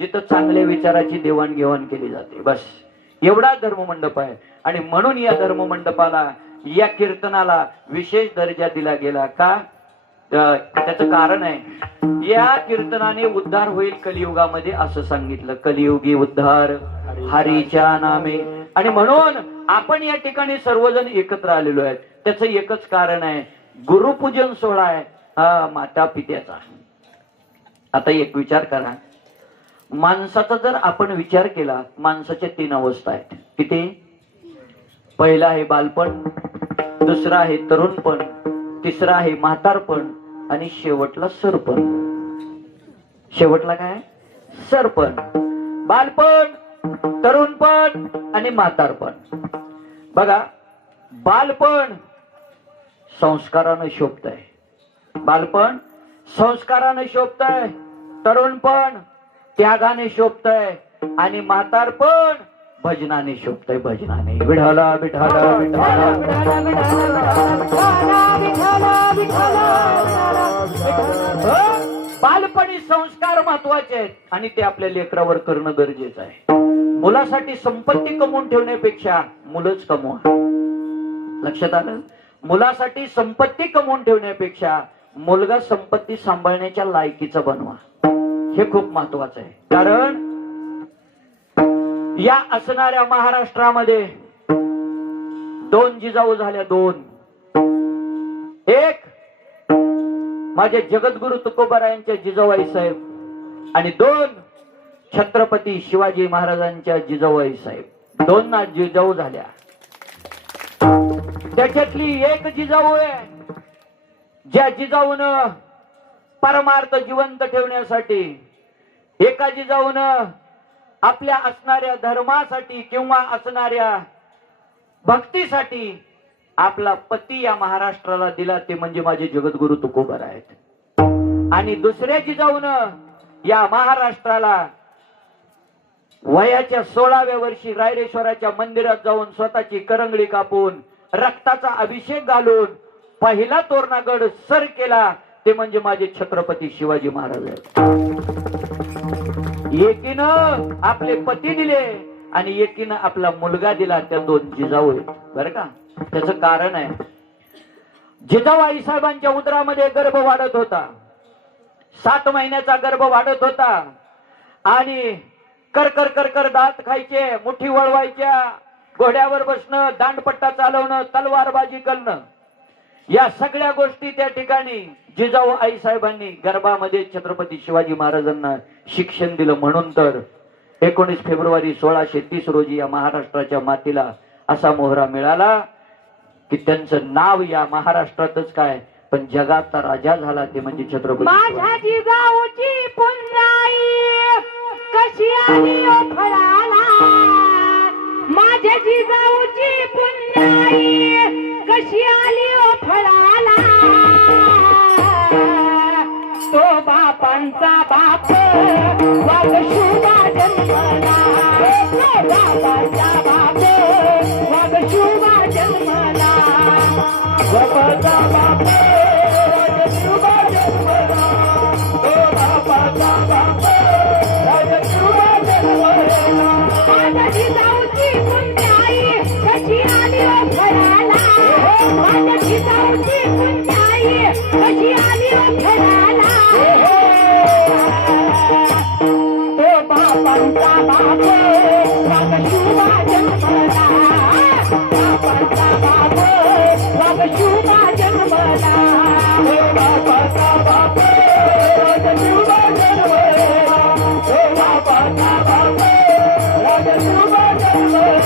जिथं चांगल्या विचाराची देवाणघेवाण केली जाते. बस एवढा धर्ममंडप आहे. आणि म्हणून या धर्ममंडपाला, या कीर्तनाला विशेष दर्जा दिला गेला. का? त्याचं कारण आहे, या कीर्तनाने उद्धार होईल कलियुगामध्ये असं सांगितलं. कलियुगी उद्धार हरीच्या नामे. आणि म्हणून आपण या ठिकाणी सर्वजण एकत्र आलेलो आहेत. त्याचं एकच कारण आहे, गुरुपूजन सोहळा आहे माता पित्याचा. आता एक विचार करा, माणसाचा जर आपण विचार केला, माणसाच्या 3 अवस्था आहेत. किती? पहिला आहे बालपण, दुसरा आहे तरुणपण, तिसरा आहे म्हातारपण, आणि शेवटला सरपण. शेवटला काय? सरपण. बालपण, तरुणपण आणि म्हातारपण. बघा, बालपण संस्काराने शोभतंय, बालपण संस्काराने शोभतंय, तरुणपण त्यागाने शोभतंय, आणि म्हातारपण भजनाने शोभतंय. भजनाने विठाला विठाला विठाला. बालपणी संस्कार महत्वाचे आहेत आणि ते आपल्या लेकरावर करणं गरजेचं आहे. मुलासाठी संपत्ती कमवून ठेवण्यापेक्षा मुलंच कमवा. लक्षात आलं? मुलासाठी संपत्ती कमवून ठेवण्यापेक्षा मुलगा संपत्ती सांभाळण्याच्या लायकीचा बनवा. हे खूप महत्वाचं आहे. कारण या असणाऱ्या महाराष्ट्रामध्ये 2 जिजाऊ झाल्या. 2. एक माझे जगद्गुरु तुकोबारायांच्या जिजाऊबाई साहेब, आणि 2 छत्रपती शिवाजी महाराजांच्या जिजाऊबाई साहेब. 2 जिजाऊ झाल्या. त्याच्यातली एक जिजाऊ आहे ज्या जिजाऊन परमार्थ जिवंत ठेवण्यासाठी, एका जिजाऊन आपल्या असणाऱ्या धर्मासाठी किंवा असणाऱ्या भक्तीसाठी आपला पती या महाराष्ट्राला दिला, ते म्हणजे माझे जगद्गुरु तुकोबार आहेत. आणि दुसऱ्या जिजाऊन या महाराष्ट्राला वयाच्या 16व्या वर्षी रायरेश्वराच्या मंदिरात जाऊन स्वतःची करंगळी कापून रक्ताचा अभिषेक घालून पहिला तोरणागड सर केला, ते म्हणजे माझे छत्रपती शिवाजी महाराज आहेत. एकीनं आपले पती दिले आणि एकीनं आपला मुलगा दिला. त्या 2 जिजाऊ आहेत बरं का. त्याचं कारण आहे, जिजाऊ आईसाहेबांच्या उदरामध्ये गर्भ वाढत होता. 7 महिन्याचा गर्भ वाढत होता. आणि कर कर कर कर दात खायचे, मुठी वळवायच्या, घोड्यावर बसणं, दांडपट्टा चालवणं, तलवारबाजी करणं, या सगळ्या गोष्टी त्या ठिकाणी जिजाऊ आईसाहेबांनी गर्भामध्ये छत्रपती शिवाजी महाराजांना शिक्षण दिलं. म्हणून तर 19 फेब्रुवारी 1630 रोजी या महाराष्ट्राच्या मातीला असा मोहरा मिळाला की त्यांचं नाव या महाराष्ट्रातच काय पण जगाचा राजा झाला, ते म्हणजे छत्रपती. माझ्या जिजाऊची पुन्नाई कशी आली ओ फळाला, माझ्या जिजाऊची पुन्नाई कशी आली ओ फळाला. तो बापांचा बाप वाघ शुभा जन्मला, तो बापांचा बाप वाघ शुभा जन्मला, बापाचा बाप वाघ शुभा जन्मला, तो बापाचा बाप वाघ शुभा जन्मला. माझ्या जिजाऊची पुन्नाई कशी आली ओ फळाला, माझ्या जिजाऊची पुन्नाई कशी आली ओ फळाला. तो बापांचा बाप वाघ शुभा जन्मला, बापांचा बाप वाघ शुभा जन्मला, तो बापाचा बाप वाघ शुभा जन्मला, तो बापाचा बाप वाघ शुभा जन्मला.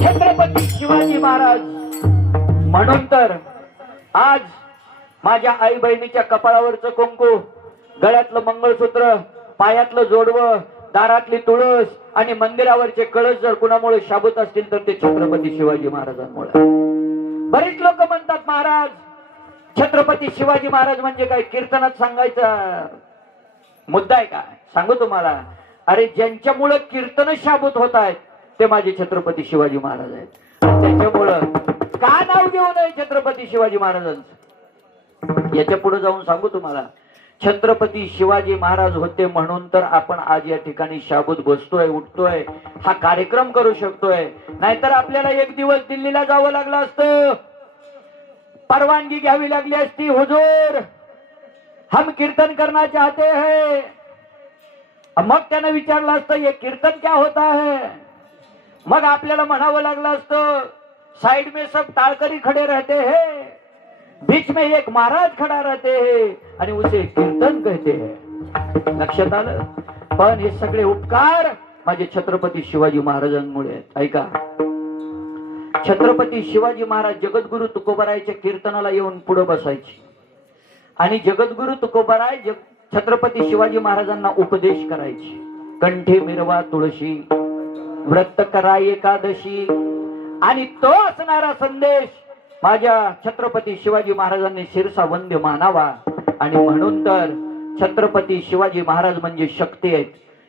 छत्रपती शिवाजी महाराज. म्हणून तर आज माझ्या आई बहिणीच्या कपाळावरचं कुंकू, गळ्यातलं मंगळसूत्र, पायातलं जोडवं, दारातली तुळस आणि मंदिरावरचे कळस जर कुणामुळे शाबूत असतील तर ते छत्रपती शिवाजी महाराजांमुळे. बरेच लोक म्हणतात महाराज छत्रपती शिवाजी महाराज म्हणजे काय कीर्तनात सांगायचा मुद्दा आहे का? सांगू तुम्हाला, अरे ज्यांच्यामुळे कीर्तन शाबूत होत आहेत ते माझे छत्रपती शिवाजी महाराज आहेत. त्याच्यामुळं का नाव घेऊ नये छत्रपती शिवाजी महाराजांचं? याच्या पुढे जाऊन सांगू तुम्हाला, छत्रपती शिवाजी महाराज होते म्हणून तर आपण आज या ठिकाणी शाबूत बसतोय, उठतोय, हा कार्यक्रम करू शकतोय. नाहीतर आपल्याला एक दिवस दिल्लीला जावं लागलं असतं, परवानगी घ्यावी लागली असती. हुजूर हम कीर्तन करना चाहते हैं. मग त्यानं विचारलं असतं ये कीर्तन क्या होता है. मग आपल्याला म्हणावं लागलं असतं साइड में सब टाळकरी खड़े रहते हैं, बीच में एक महाराज खड़ा रहते हैं आणि उसे कीर्तन कहते हैं. लक्षात आलं. पण हे सगळे उपकार माझे छत्रपती शिवाजी महाराजांमुळे आहेत. ऐका, छत्रपती शिवाजी महाराज जगद्गुरु तुकोबारायच्या कीर्तनाला येऊन पुढे बसायचे आणि जगद्गुरु तुकोबाराय छत्रपती शिवाजी महाराजांना उपदेश करायचे. कंठे मिरवा तुळशी, व्रत करा एकादशी. आणि तो असणारा संदेश माझ्या छत्रपती शिवाजी महाराजांनी शिरसा वंद्य मानावा. आणि म्हणून तर छत्रपती शिवाजी महाराज म्हणजे शक्ती आहेत,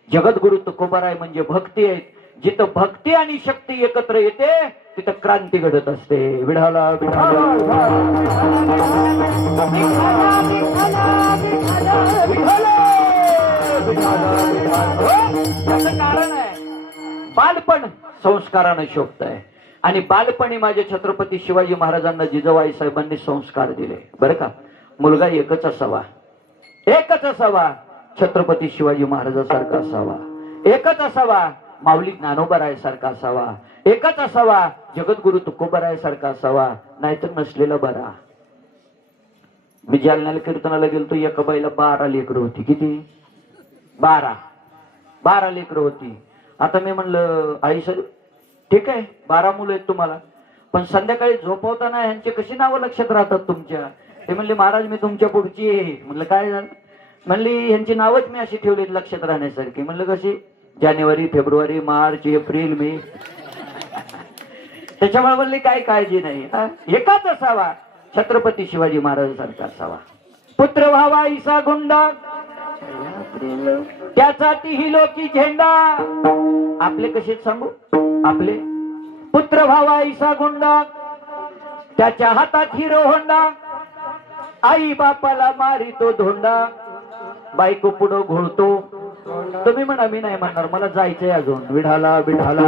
जगद्गुरु तुकोबाराय म्हणजे भक्ती आहेत. जिथं भक्ती आणि शक्ती एकत्र येते तिथं क्रांती घडत असते. विढाला विढाला याचं कारण आहे बालपण संस्कारानं शोभत आहे. आणि बालपणी माझ्या छत्रपती शिवाजी महाराजांना जिजाबाई साहेबांनी संस्कार दिले. बरं का, मुलगा एकच असावा, एकच असावा, छत्रपती शिवाजी महाराजासारखा असावा. एकच असावा, माऊली ज्ञानोबारायासारखा असावा. एकच असावा, जगद्गुरु तुकोबारायासारखा असावा. नाहीतर नसलेला बरा. मी जालन्याला कीर्तनाला गेलतो, एका बाईला 12 लेकरं होती. किती? 12 लेकरं होती. आता मी म्हणलं आई सर ठीक आहे 12 मुलं आहेत तुम्हाला, पण संध्याकाळी झोपवताना ह्यांची कशी नावं लक्षात राहतात तुमच्या. ते म्हणले महाराज मी तुमच्या पुढची आहे. म्हणलं काय झालं. म्हणली ह्यांची नावच मी अशी ठेवली लक्षात राहण्यासारखी. म्हणलं कशी? जानेवारी, फेब्रुवारी, मार्च, एप्रिल, मे. त्याच्यामुळे म्हणली काय काळजी नाही. एकाच असावा, छत्रपती शिवाजी महाराजांसारखा असावा. पुत्र व्हावा ईसा गुंडा, त्याचा तीही लोकी झेंडा. आपले कसे सांगू, आपले पुत्र व्हावा ईसा गुंडा, त्याच्या हातात हिरो होंडा, आई बापाला मारी तो धोंडा, बायको पुढं घोळतो. तुम्ही म्हणा, मी नाही म्हणणार, मला जायचंय अजून. विढाला विढाला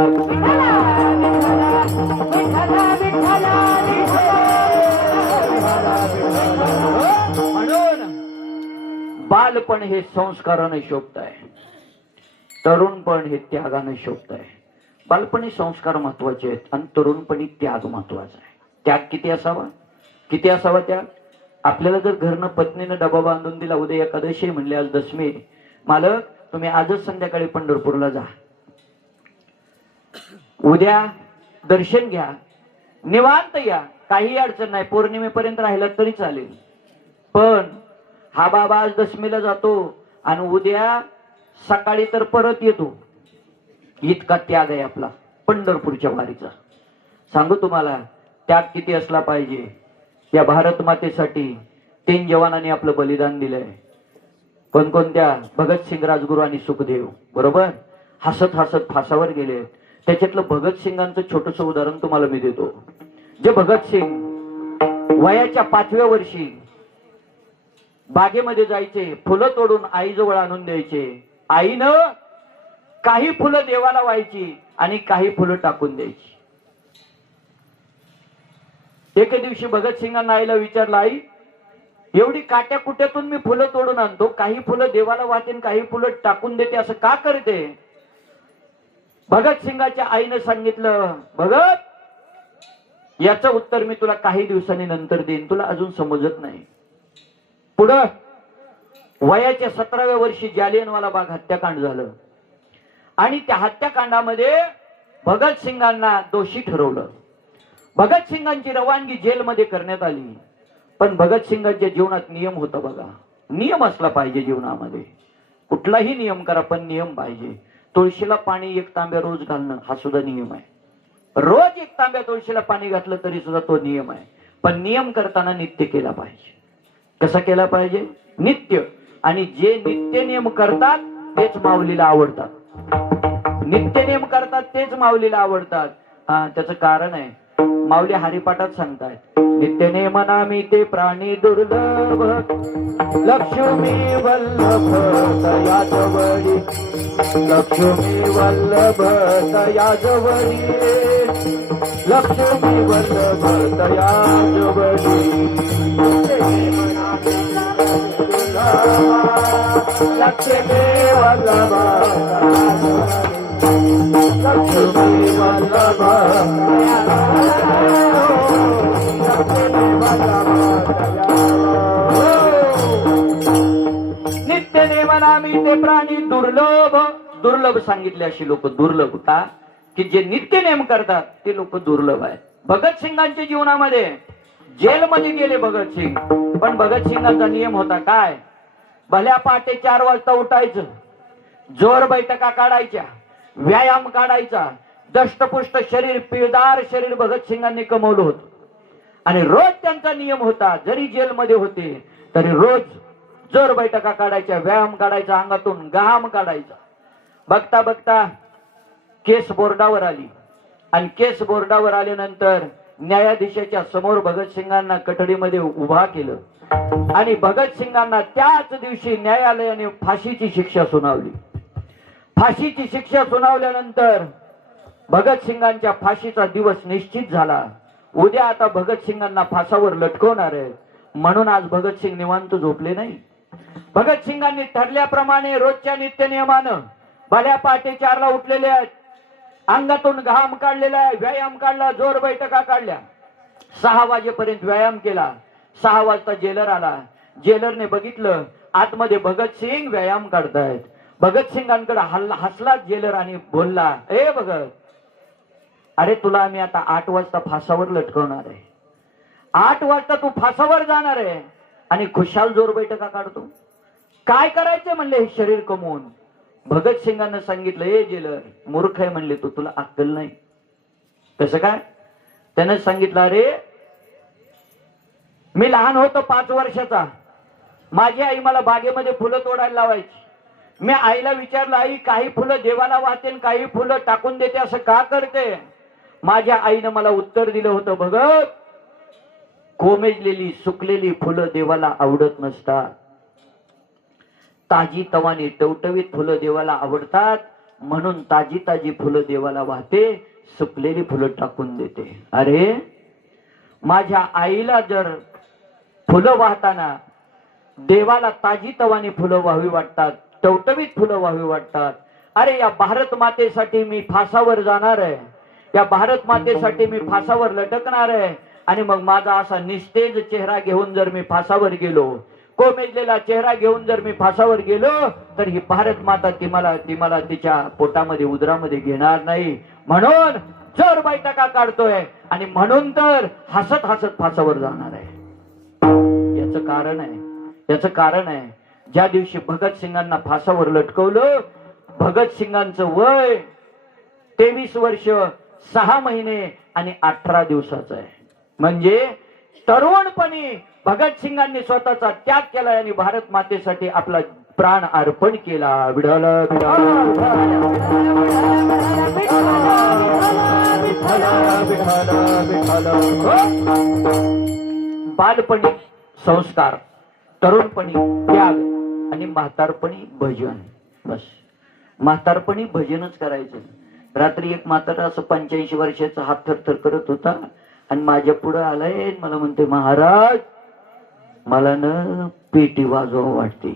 म्हणून बालपण हे संस्काराने शोभत आहे, तरुणपण हे त्यागाने शोभत आहे. बालपणी संस्कार महत्वाचे आहेत आणि तरुणपणी त्याग महत्वाचा आहे. त्याग किती असावा, किती असावा त्याग. आपल्याला जर घरनं पत्नीनं डबा बांधून दिला, उद्या एकादशी म्हणले, आज दशमी, मालक तुम्ही आजच संध्याकाळी पंढरपूरला जा, उद्या दर्शन घ्या, निवांत या, काही अडचण नाही, पौर्णिमेपर्यंत राहिला तरी चालेल. पण हा बाबा आज दशमीला जातो आणि उद्या सकाळी तर परत येतो, इतका त्याग आहे आपला पंढरपूरच्या वारीचा. सांगू तुम्हाला त्याग किती असला पाहिजे. या भारत मातेसाठी 3 जवानांनी आपलं बलिदान दिलंय. कोणकोणत्या? भगतसिंग, राजगुरू आणि सुखदेव. बरोबर, हसत हसत फासावर गेले. त्याच्यातलं भगतसिंगांचं छोटस उदाहरण तुम्हाला मी देतो. जे भगतसिंग वयाच्या 5व्या वर्षी बागेमध्ये जायचे, फुलं तोडून आईजवळ आणून द्यायचे. आईनं काही फुलं देवाला व्हायची आणि काही फुलं टाकून द्यायची. एके दिवशी भगतसिंगांना आईला विचारलं, आई एवढी काट्या कुट्यातून मी फुलं तोडून आणतो, काही फुलं देवाला वाटेन, काही फुलं टाकून देते, असं का करते. भगतसिंगाच्या आईनं सांगितलं, भगत याचं उत्तर मी तुला काही दिवसांनी नंतर देईन, तुला अजून समजत नाही. पुढं वयाच्या 17व्या वर्षी जालियनवाला बाग हत्याकांड झालं आणि त्या हत्याकांडामध्ये भगतसिंगांना दोषी ठरवलं. भगतसिंगांची रवानगी जेलमध्ये करण्यात आली. पण भगतसिंगांच्या जीवनात नियम होता बघा. नियम असला पाहिजे जीवनामध्ये. कुठलाही नियम करा पण नियम पाहिजे. तुळशीला पाणी 1 तांब्या रोज घालणं हा सुद्धा नियम आहे. रोज 1 तांब्या तुळशीला पाणी घातलं तरी सुद्धा तो नियम आहे. पण नियम करताना नित्य केला पाहिजे. कसा केला पाहिजे? नित्य. आणि जे नित्य नियम करतात तेच माऊलीला आवडतात. नित्य नियम करतात तेच माऊलीला आवडतात. त्याचं कारण आहे, माऊली हरिपाठात सांगतायत, नित्य नेमनामी ते प्राणी दुर्लभ लक्ष्मी वल्लभ तया जवळी लक्ष्मी वल्लभ तया जवळी लक्ष्मी वल्लभ तया जवळी लक्ष्मी वल्लभ लक्ष्मी वल्लभ नित्य नेमनामी ते प्राणी दुर्लभ दुर्लभ सांगितले अशी लोक दुर्लभ का की जे नित्य नेम करतात ते लोक दुर्लभ आहेत. भगतसिंगांच्या जीवनामध्ये जेलमध्ये गेले भगतसिंग, पण भगतसिंगांचा नियम होता काय, भल्या पहाटे 4 वाजता उठायचं, जोर बैठका काढायच्या, व्यायाम काढायचा, दष्टपुष्ट शरीर पिळदार शरीर भगतसिंगांनी कमवलं होतं. आणि रोज त्यांचा नियम होता, जरी जेलमध्ये होते तरी रोज जोर बैठका काढायच्या, व्यायाम काढायचा, अंगातून घाम काढायचा. बघता बघता केस बोर्डावर आली आणि केस बोर्डावर आल्यानंतर न्यायाधीशाच्या समोर भगतसिंगांना कठडीमध्ये उभा केलं आणि भगतसिंगांना त्याच दिवशी न्यायालयाने फाशीची शिक्षा सुनावली. फाशीची शिक्षा सुनावल्यानंतर भगतसिंगांच्या फाशीचा दिवस निश्चित झाला. उद्या आता भगतसिंगांना फासावर लटकवणार आहे, म्हणून आज भगतसिंग निवांत झोपले नाही. भगतसिंगांनी ठरल्याप्रमाणे रोजच्या नित्य नियमानं भल्या पहाटे 4 ला उठलेले आहेत, अंगातून घाम काढलेला आहे, व्यायाम काढला, जोर बैठका काढल्या, 6 वाजेपर्यंत व्यायाम केला. 6 वाजता जेलर आला. जेलरने बघितलं आतमध्ये भगतसिंग व्यायाम काढतायत. भगतसिंगांकडे हसला जेलर आणि बोलला, ए भगत, अरे तुला आम्ही आता 8 वाजता फासावर लटकवणार आहे, 8 वाजता तू फासावर जाणार आहे आणि खुशाल जोर बैठका काढतो, काय करायचं म्हणले हे शरीर कमवून. भगतसिंगांना सांगितलं, ए जेलर, मूर्ख आहे म्हणले तू, तुला अक्कल नाही. कसं काय? त्यानं सांगितलं, अरे मी लहान होतो 5 वर्षाचा, माझी आई मला बागेमध्ये फुलं तोडायला लावायची. मी आईला विचारलं, आई काही फुलं देवाला वाहते, काही फुलं टाकून देते, असं का करते? माझ्या आईनं मला उत्तर दिलं होतं, भगत, कोमेजलेली सुकलेली फुलं देवाला आवडत नसतात, ताजी तवानी टवटवीत फुलं देवाला आवडतात, म्हणून ताजी ताजी फुलं देवाला वाहते, सुकलेली फुलं टाकून देते. अरे माझ्या आईला जर फुलं वाहताना देवाला ताजी तवानी फुलं व्हावी वाटतात, टवटवीत फुलं व्हावी वाटतात, अरे या भारत मातेसाठी मी फासावर जाणार आहे, या भारत मातेसाठी मी फासावर लटकणार आहे, आणि मग माझा असा निस्तेज चेहरा घेऊन जर मी फासावर गेलो, कोमेजलेला चेहरा घेऊन जर मी फासावर गेलो, तर ही भारत माता ती मला तिच्या पोटामध्ये उदरामध्ये घेणार नाही, म्हणून जोर बैठका काढतोय आणि म्हणून तर हसत हसत फासावर जाणार आहे. याचं कारण आहे ज्या दिवशी भगतसिंगांना फासावर लटकवलं, भगतसिंगांचं वय 23 वर्ष 6 महिने आणि 18 दिवसाचं आहे. म्हणजे तरुणपणी भगतसिंगांनी स्वतःचा त्याग केला आणि भारत मातेसाठी आपला प्राण अर्पण केला. विठ्ठल बालपणी संस्कार, तरुणपणी त्याग आणि म्हातारपणी भजन. बस म्हातारपणी भजनच करायचं. रात्री एक म्हातारा असं 85 वर्षाचा हात थरथर करत होता आणि माझ्या पुढे आलाय, मला म्हणते, महाराज मला न पेटी वाजवा वाटते.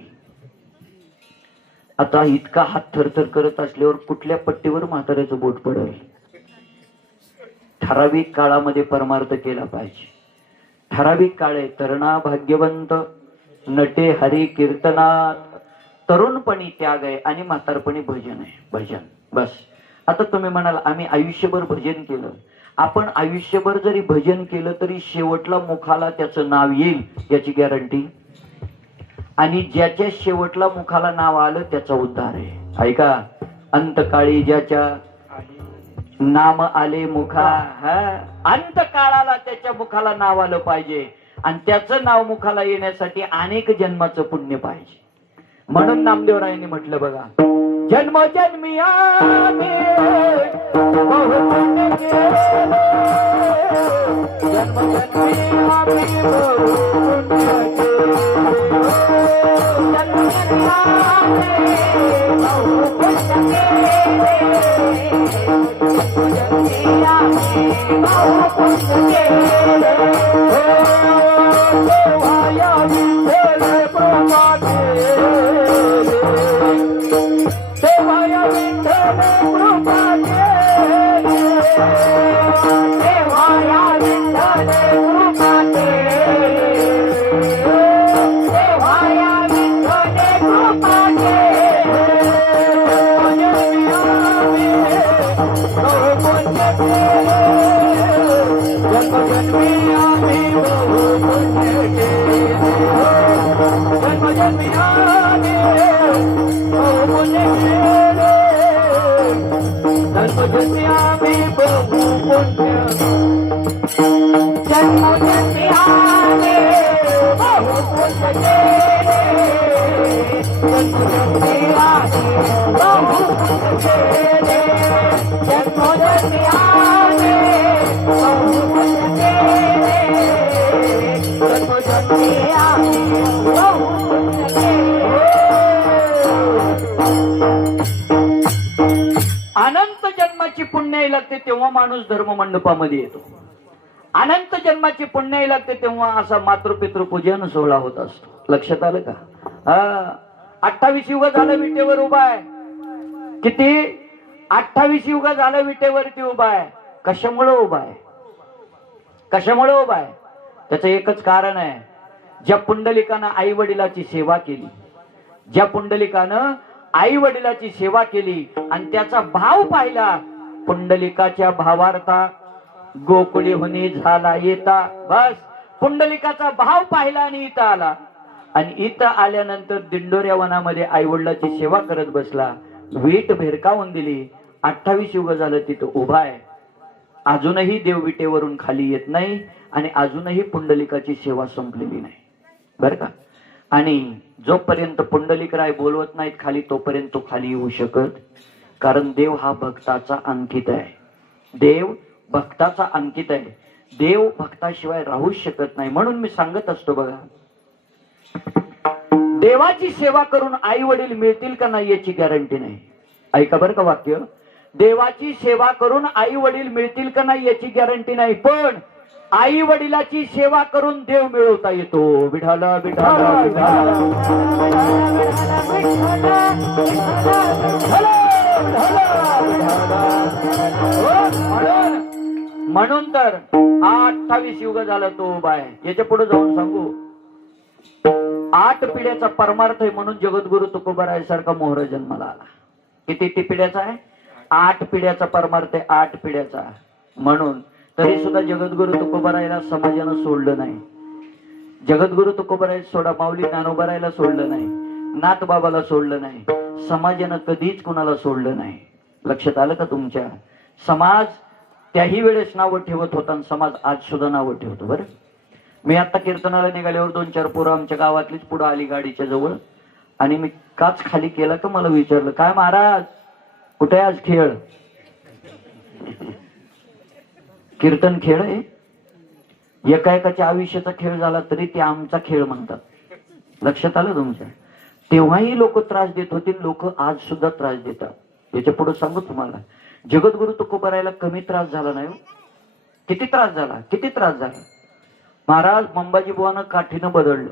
आता इतका हात थरथर करत असल्यावर कुठल्या पट्टीवर म्हाताऱ्याचं बोट पडेल? ठराविक काळामध्ये परमार्थ केला पाहिजे. ठराविक काळ आहे. तरुणा भाग्यवंत नटे हरी कीर्तनात. तरुणपणी त्याग आहे आणि म्हातारपणी भजन आहे. भजन. बस. आता तुम्ही म्हणाल आम्ही आयुष्यभर भजन केलं. आपण आयुष्यभर जरी भजन केलं तरी शेवटला मुखाला त्याचं नाव येईल याची गॅरंटी. आणि ज्याच्या शेवटला मुखाला नाव आलं त्याचा उद्धार आहे. ऐका, अंतकाळी ज्याच्या नाम आले मुखा, अंतकाळाला त्याच्या मुखाला नाव आलं पाहिजे आणि त्याचं नाव मुखाला येण्यासाठी अनेक जन्माचं पुण्य पाहिजे. म्हणून नामदेवरायांनी म्हटलं बघा, जन्मजन्मी जन्मजन्मी आम्ही पुण्य अनंत जन्माची पुण्याई लागते तेव्हा माणूस धर्ममंडपामध्ये येतो. अनंत जन्माची पुण्याई लागते तेव्हा असा मातृपितृ पूजन सोहळा होत असतो. लक्षात आलं का? 28 युग झालं विटेवर उभा आहे. किती? 28 युग झालं विटेवरती उभा आहे. कशामुळे उभा आहे? कशामुळे उभा आहे? त्याचं एकच कारण आहे. ज्या पुंडलिकानं आई वडिलाची सेवा केली, ज्या पुंडलिकानं आई वडिलाची सेवा केली आणि त्याचा भाव पाहिला, पुंडलिकाच्या भावार्था गोकुळी हुनी झाला येता. बस पुंडलिकाचा भाव पाहिला आणि इथं आला. आणि इथं आल्यानंतर दिंडोऱ्या वनामध्ये आई वडिलाची सेवा करत बसला. वीट भेरकावून दिली. 28 युग झालं तिथं उभा आहे. अजूनही देव विटेवरून खाली येत नाही आणि अजूनही पुंडलिकाची सेवा संपलेली नाही, बर का? आणि जोपर्यंत पुंडलिकराय बोलवत नाहीत खाली, तोपर्यंत तो खाली येऊ शकत. कारण देव हा भक्ताचा अंकित आहे. देव भक्ताचा अंकित आहे. देव भक्ताशिवाय राहूच शकत नाही. म्हणून मी सांगत असतो बघा, देवाची सेवा करून आई वडील मिळतील का नाही याची गॅरंटी नाही. ऐका बरं का वाक्य. देवाची सेवा करून आई वडील मिळतील का नाही याची गॅरंटी नाही, पण आई वडिलाची सेवा करून देव मिळवता येतो. विठाला विठाला विठाला. म्हणून तर 28 युग झालं तो उभा आहे. याच्या पुढे जाऊन सांगू, 8 पिढ्याचा परमार्थ आहे म्हणून जगद्गुरु तुकोबाराय सारखा मोहरा जन्माला आला. किती पिढ्याचा आहे? 8 पिढ्याचा परमार्थ आहे. 8 पिढ्याचा. म्हणून तरी सुद्धा जगद्गुरु तुकोबारायला समाजानं सोडलं नाही. जगद्गुरु तुकोबाराय सोडा, माऊली ज्ञानोबारायला सोडलं नाही, नाथ बाबाला सोडलं नाही, समाजानं कधीच कुणाला सोडलं नाही. लक्षात आलं का तुमच्या? समाज त्याही वेळेस नावं ठेवत होता आणि समाज आज सुद्धा नावं ठेवतो. बरं, मी आता कीर्तनाला निघाल्यावर 2-4 पोरं आमच्या गावातलीच पुढे आली गाडीच्या जवळ आणि मी काच खाली केला तर मला विचारलं, काय महाराज कुठे आज खेळ? कीर्तन खेळ आहे? एका एकाच्या आयुष्याचा खेळ झाला तरी ते आमचा खेळ म्हणतात. लक्षात आलं तुमच्या? तेव्हाही लोक त्रास देत होते, लोक आज सुद्धा त्रास देतात. याच्या पुढे सांगू तुम्हाला, जगद्गुरु तुकोबारायला कमी त्रास झाला नाही. किती त्रास झाला? किती त्रास झाला? महाराज मंबाजी बुवानं काठीनं बदललं.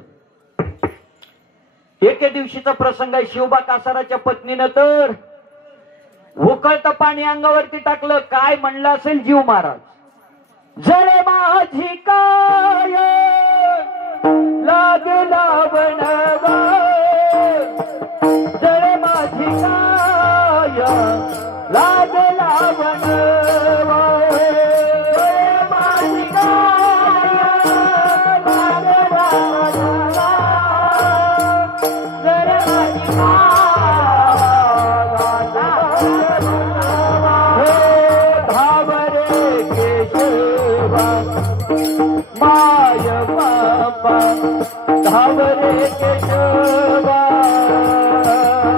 एके दिवशीचा प्रसंग आहे. शिवबा कासाराच्या पत्नीनं तर उकळतं पाणी अंगावरती टाकलं. काय म्हणलं असेल जीव महाराज? जळे माझी काय लागला बनवा, जळे माझी काय लागला बनवा, जळे माझी काय लागला बनवा, जळे माझी माय बापा धावरे केशवा,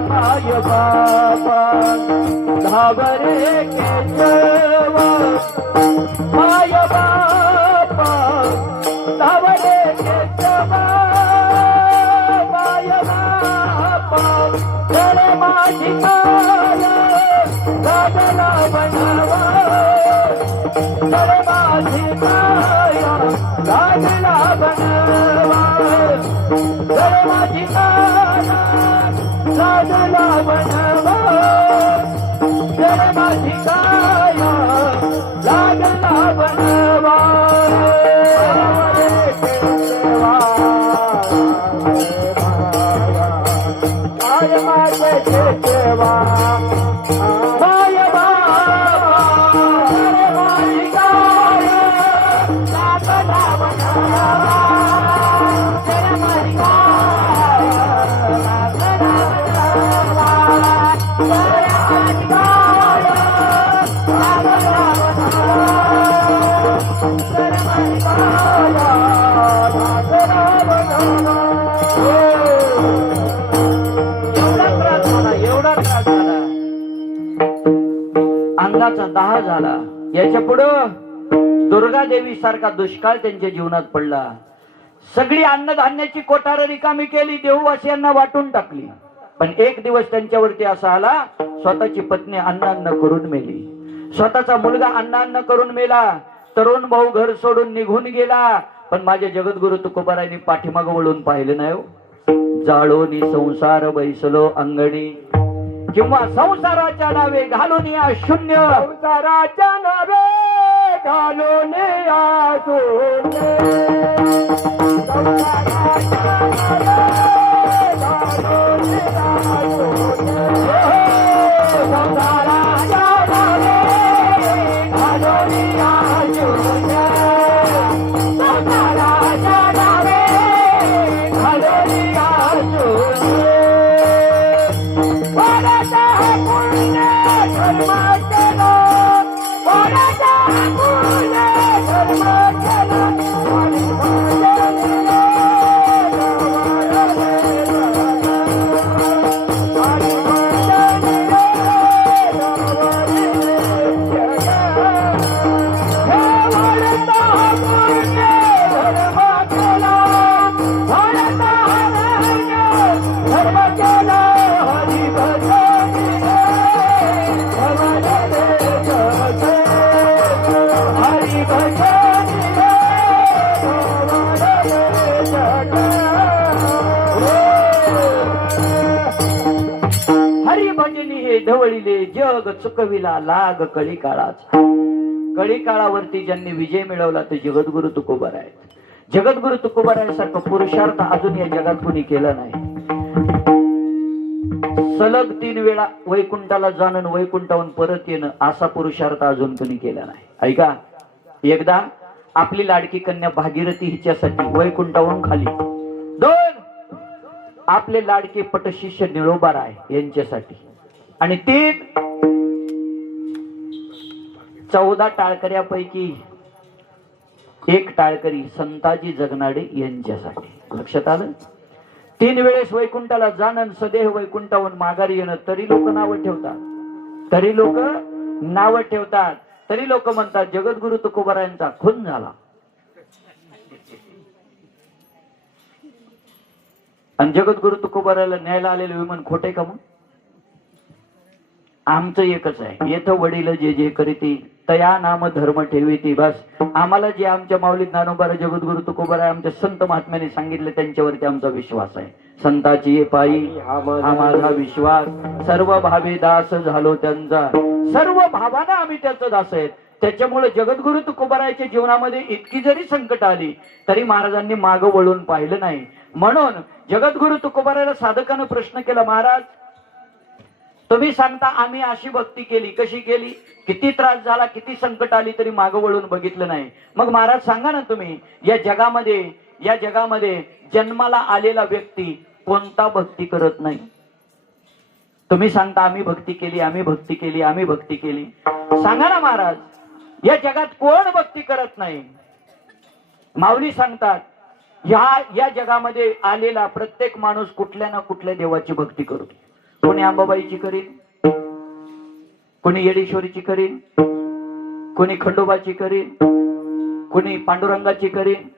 माय बापा धावरे केशवा, माय बापा माझी काया लागला बनवा जर माझी काया लागला बनवा जर माझी काया लागला बनवा जर माझी काया लागला बनवा अंगाचा दाह झाला. याच्या पुढं दुर्गा देवी सारखा दुष्काळ त्यांच्या जीवनात पडला. सगळी अन्नधान्याची कोठार रिकामी केली, देववासियांना वाटून टाकली. पण एक दिवस त्यांच्यावरती असा आला, स्वतःची पत्नी अन्न करून मेली, स्वतःचा मुलगा अन्न करून मेला, तरुण भाऊ घर सोडून निघून गेला. पण माझ्या जगद्गुरु तुकोबारायांनी पाठीमाग वळून पाहिलं नाही. जाळोनी संसार बैसलो अंगणी किंवा संसाराच्या नावे घालून या शून्य संसाराच्या नावे घालून या शून्य ढवळीले जग चुकविला लाग कळी काळाचा. कळी काळावरती ज्यांनी विजय मिळवला ते जगद्गुरु तुकोबार आहेत. जगद्गुरु तुकोबारायांसारखं पुरुषार्थ अजून या जगात कोणी केला नाही. सलग 3 वेळा वैकुंठाला जाणं, वैकुंठाहून परत येणं असा पुरुषार्थ अजून कोणी केला नाही. ऐका, एकदा आपली लाडकी कन्या भागीरथी हिच्यासाठी वैकुंठावरून खाली, 2 आपले लाडके पटशिष्य निळोबार आहे यांच्यासाठी, आणि 3 14 टाळकऱ्यापैकी 1 टाळकरी संताजी जगनाडे यांच्यासाठी. लक्षात आलं? 3 वेळेस वैकुंठाला जाणं, सदेह वैकुंठावरून माघारी येणं. तरी लोक नावं ठेवतात, तरी लोक नावं ठेवतात, तरी लोक म्हणतात जगद्गुरु तुकोबारायांचा खून झाला. आणि जगद्गुरु तुकोबारायला न्यायला आलेले विमान खोटे का? मग आमचं एकच आहे, येथ वडील जे जे करीती तया नाम धर्म ठेवीती. बस आम्हाला जे आमच्या माऊली ज्ञानोबा जगद्गुरु तुकोबाराय आमच्या संत महात्म्याने सांगितले त्यांच्यावरती आमचा विश्वास आहे. संताची ये पायी हा माझा विश्वास, सर्व भावे दास झालो त्यांचा, सर्व भावाना आम्ही त्याचं दास आहेत. त्याच्यामुळे जगद्गुरु तुकोबारायच्या जीवनामध्ये इतकी जरी संकट आली तरी महाराजांनी मागं वळून पाहिलं नाही. म्हणून जगद्गुरु तुकोबारायला साधकानं प्रश्न केला, महाराज तुम्ही सांगता आम्ही अशी भक्ती केली, कशी केली, किती त्रास झाला, किती संकट आली तरी मागं वळून बघितलं नाही. मग महाराज सांगा ना, तुम्ही या जगामध्ये जन्माला आलेला व्यक्ती कोणता भक्ती करत नाही? तुम्ही सांगता आम्ही भक्ती केली, आम्ही भक्ती केली, आम्ही भक्ती केली. सांगा ना महाराज, या जगात कोण भक्ती करत नाही? माऊली सांगतात या जगामध्ये आलेला प्रत्येक माणूस कुठल्या ना कुठल्या देवाची भक्ती करतो. कोणी अंबाबाईची करीन, कोणी येडेश्वरीची करीन, कोणी खंडोबाची करीन, कोणी पांडुरंगाची करीन,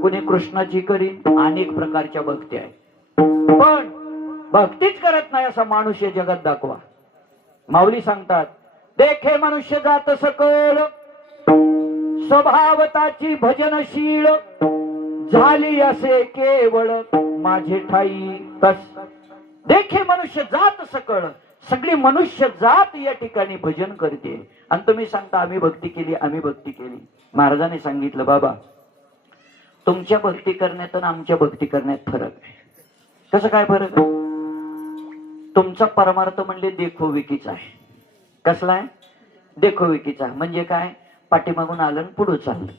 कोणी कृष्णाची करीन. अनेक प्रकारच्या भक्ती आहेत. पण भक्तीच करत नाही असा माणूस हे जगात दाखवा. माऊली सांगतात, देखे मनुष्य जात सकळ, स्वभावताची भजनशील, झाली असे केवळ माझे ठाई कस. देखे मनुष्य जात सकळ, सगळी मनुष्य जात या ठिकाणी भजन करते. आणि तुम्ही सांगता आम्ही भक्ती केली, आम्ही भक्ती केली. महाराजांनी सांगितलं, बाबा तुमच्या भक्ती करण्यात आणि आमच्या भक्ती करण्यात फरक आहे. कसं काय फरक आहे? तुमचा परमार्थ म्हणजे देखोविकीचा आहे. कसला आहे? देखोविकीचा. म्हणजे काय? पाठीमागून आलं आणि पुढे चाललं,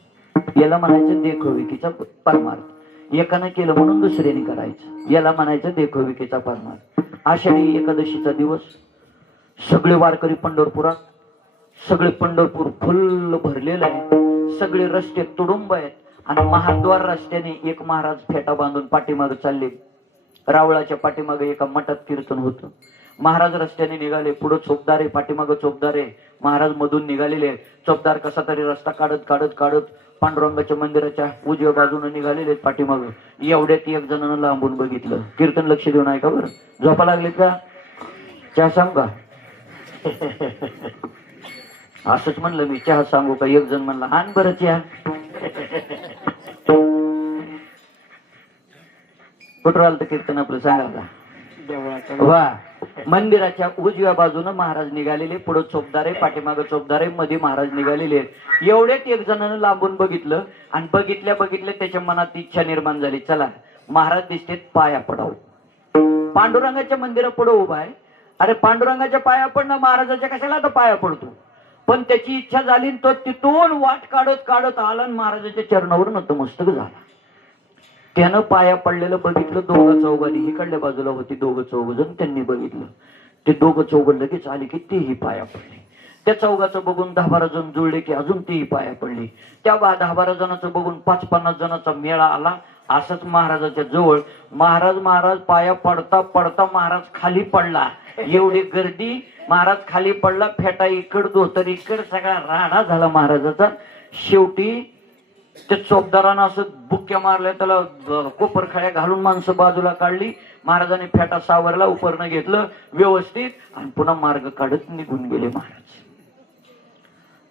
याला म्हणायचं देखोविकीचा परमार्थ. एकानं केलं म्हणून दुसऱ्याने करायचं, याला म्हणायचं देखोविकीचा परमार्थ. आषाढी एकादशीचा दिवस सगळे वारकरी पंढरपुरात, सगळे पंढरपूर फुल्ल भरलेलं आहे, सगळे रस्ते तुडुंब आहेत. आणि महाद्वार रस्त्याने एक महाराज फेटा बांधून पाठीमागे चालले. रावळाच्या पाठीमागे एका मठात कीर्तन होतं. महाराज रस्त्याने निघाले, पुढे चोपदार आहे, पाठीमागे चोपदार आहे. महाराज मधून निघालेले. चोपदार कसा तरी रस्ता काढत काढत काढत पांडुरंगाच्या मंदिराच्या उजव्या बाजूने निघालेले पाठीमागे. एवढ्यात एक जणांना लांबून बघितलं. कीर्तन लक्ष देऊन ऐका बरं. झोपा लागलेत का? चहा सांगू का? असंच म्हणलं मी, चहा सांगू का? एक जण म्हणला, आण बरं चहा. कुठं आलं तर कीर्तन आपलं सांगा. वा. मंदिराच्या उजव्या बाजूने महाराज निघालेले, पुढे चोपदार आहे, पाठीमागे चोपदार आहे, मध्ये महाराज निघालेले. एवढ्यात एक जणांना लांबून बघितलं आणि बघितल्या बघितल्या त्याच्या मनात इच्छा निर्माण झाली, चला महाराज दिसतेत, पाया पडाव. पांडुरंगाच्या मंदिरा पुढे उभा आहे. अरे पांडुरंगाच्या पाया पडणं, महाराजाच्या कशाला आता पाया पडतो? पण त्याची इच्छा झाली, तो तिथून वाट काढत काढत आला आणि महाराजाच्या चरणावर नतमस्तक झाला. त्यानं पाया पडलेलं बघितलं. दोघं चौघांनी इकडल्या बाजूला होती, दोघं चौघ जण त्यांनी बघितलं. ते दोघं चौघ लगेच आले की तेही पाया पडले. त्या चौघाचं बघून 10-12 जण जुळले की अजून तेही पाया पडले. त्या 10-12 जणांचं बघून 5-50 जणांचा मेळा आला. असंच महाराजाच्या जवळ महाराज पाया पडता पडता महाराज खाली पडला. एवढी गर्दी, महाराज खाली पडला. फेटा इकड धोतर इकड, सगळा राडा झाला महाराजाचा. शेवटी त्या चोपदारानं असं बुक्या मारल्या, त्याला कोपरखाळ्या घालून माणसं बाजूला काढली. महाराजांनी फेटा सावरला, उपरनं घेतलं व्यवस्थित आणि पुन्हा मार्ग काढत निघून गेले महाराज.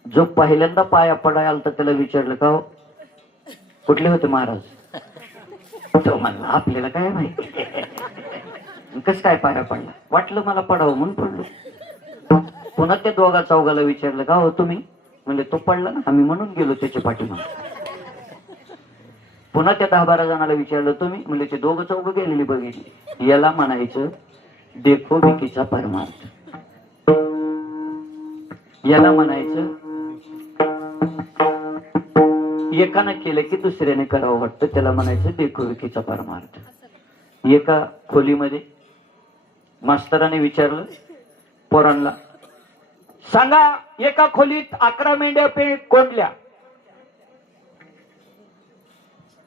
जो पहिल्यांदा पाया पडायला आलता त्याला विचारलं, का हो कुठले होते महाराज? तो म्हणला, आपल्याला काय माहिती, कस काय पाया पडला? वाटलं मला पडावं म्हणून पडलो. पुन्हा त्या दोघा चौघाला विचारलं, का हो तुम्ही? म्हणजे तो पडला ना, आम्ही म्हणून गेलो त्याच्या पाठीमागे. पुन्हा त्या 10-12 जणाला विचारलं, तुम्ही? म्हणजे ते दोघं चौघ गेलेली बघितली. याला म्हणायचं देखोविकीचा परमार्थ. याला म्हणायचं एकानं केलं की दुसऱ्याने करावं वाटतं, त्याला म्हणायचं देखोविकीचा परमार्थ. एका खोलीमध्ये मास्तराने विचारलं पोरांना, सांगा एका खोलीत 11 मेंढ्या कोंडल्या,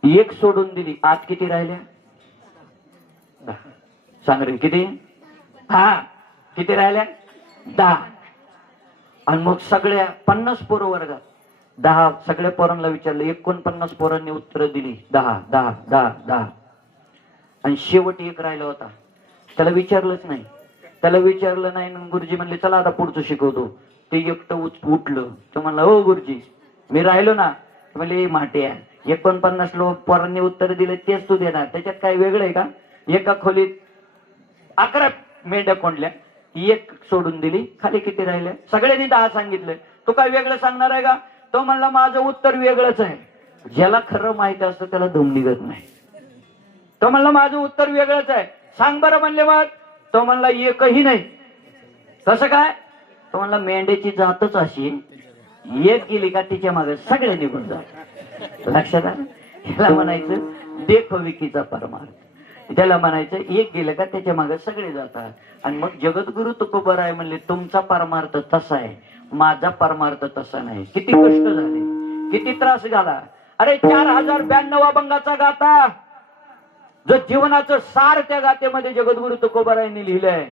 एक सोडून दिली, आत किती राहिल्या? 10. सांग रे किती? हा, किती राहिल्या? 10. आणि मग सगळ्या 50 पोरं वर्गात 10 सगळ्या पोरांना विचारलं. 49 पोरांनी उत्तर दिली 10 10 10 10. आणि शेवट एक राहिला होता, त्याला विचारलंच नाही. त्याला विचारलं नाही. गुरुजी म्हणले चला आता पुढचं शिकवतो. ते एकटं उठलं. तो म्हणला, हो गुरुजी मी राहिलो ना. म्हणले माट्या, 49 लोक पोरांनी उत्तर दिले तेच तू देणार, त्याच्यात काय वेगळं आहे का? एका खोलीत 11 मेंढ्या कोंडल्या, एक सोडून दिली, खाली किती राहिल्या? सगळ्यांनी 10 सांगितलं. तू काय वेगळं सांगणार आहे का? तो म्हणला माझं उत्तर वेगळंच आहे. ज्याला खरं माहिती असतं त्याला दम निघत नाही. तो म्हणला माझं उत्तर वेगळंच आहे. सांग बरं म्हणले मग. तो म्हणला एकही नाही. कसं काय? तो म्हणला मेंढ्याची जातच अशी, एक गेली का तिच्या मागे सगळे निघून जात. लक्षात आलं? ह्याला म्हणायचं देखोविकीचा परमार्थ. त्याला म्हणायचं एक गेलं का त्याच्या मागे सगळे जातात. आणि मग जगद्गुरु तुकोबाराय म्हणले तुमचा परमार्थ तसा आहे, माझा परमार्थ तसा नाही. किती कष्ट झाले, किती त्रास झाला. अरे 4092 अभंगाचा गाथा, जो जीवनाचं सार त्या गातेमध्ये जगद्गुरु तुकोबारायांनी लिहिलंय.